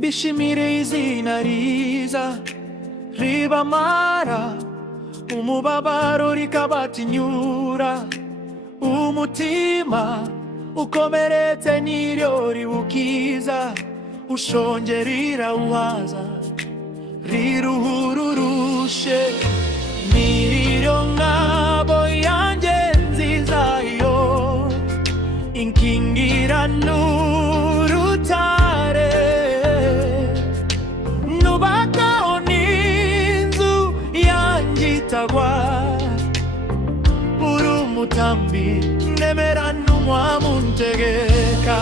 bishimire izina riza ribamara umubabaro rikabatinyura, umutima ukomeretse niryo riwukiza, ushonje rirawuhaza riruhura urushe, niryo ngabo yanjye nziza yo inkingira n'urutare, nubakaho n'inzu yanjye itagwa, uri umutambi nemera n'umwami untegeka.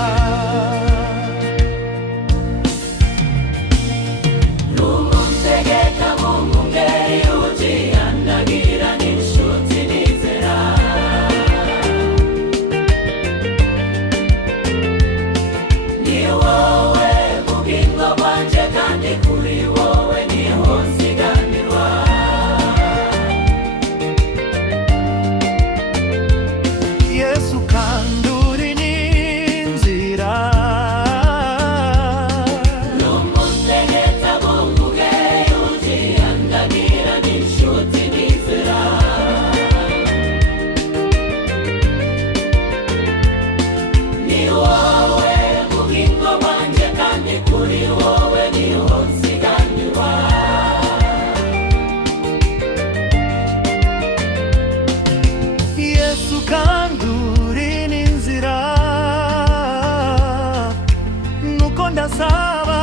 Ndasaba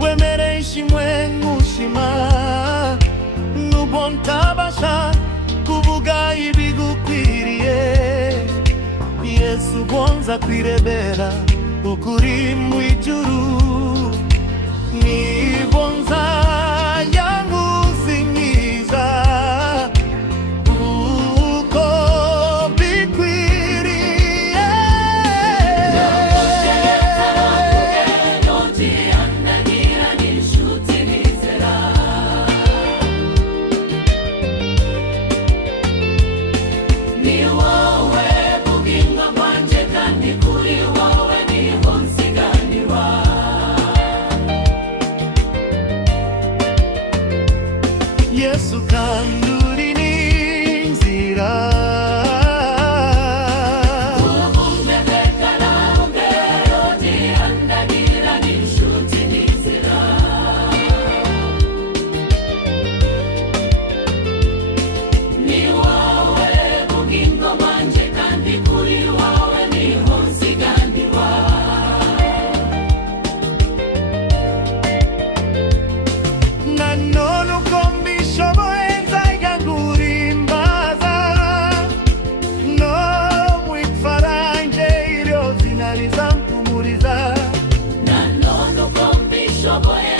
wemere ishimwe ngushima, nubwo ntabasha kuvuga ibigukwiriye, Yesu bonza kwirebera ukuri mu ijuru, nibonza yangusingiza uko bikwiriye. Yesu kandi ni inzira, ni wowe bugingo bwanjye kandi kuri wowe niho nsiganirwa. Nanone uko mbishoboye nzajya ngurimbaza, no mu ifaranje iryo zina rizampumuriza. Nanone uko mbishoboye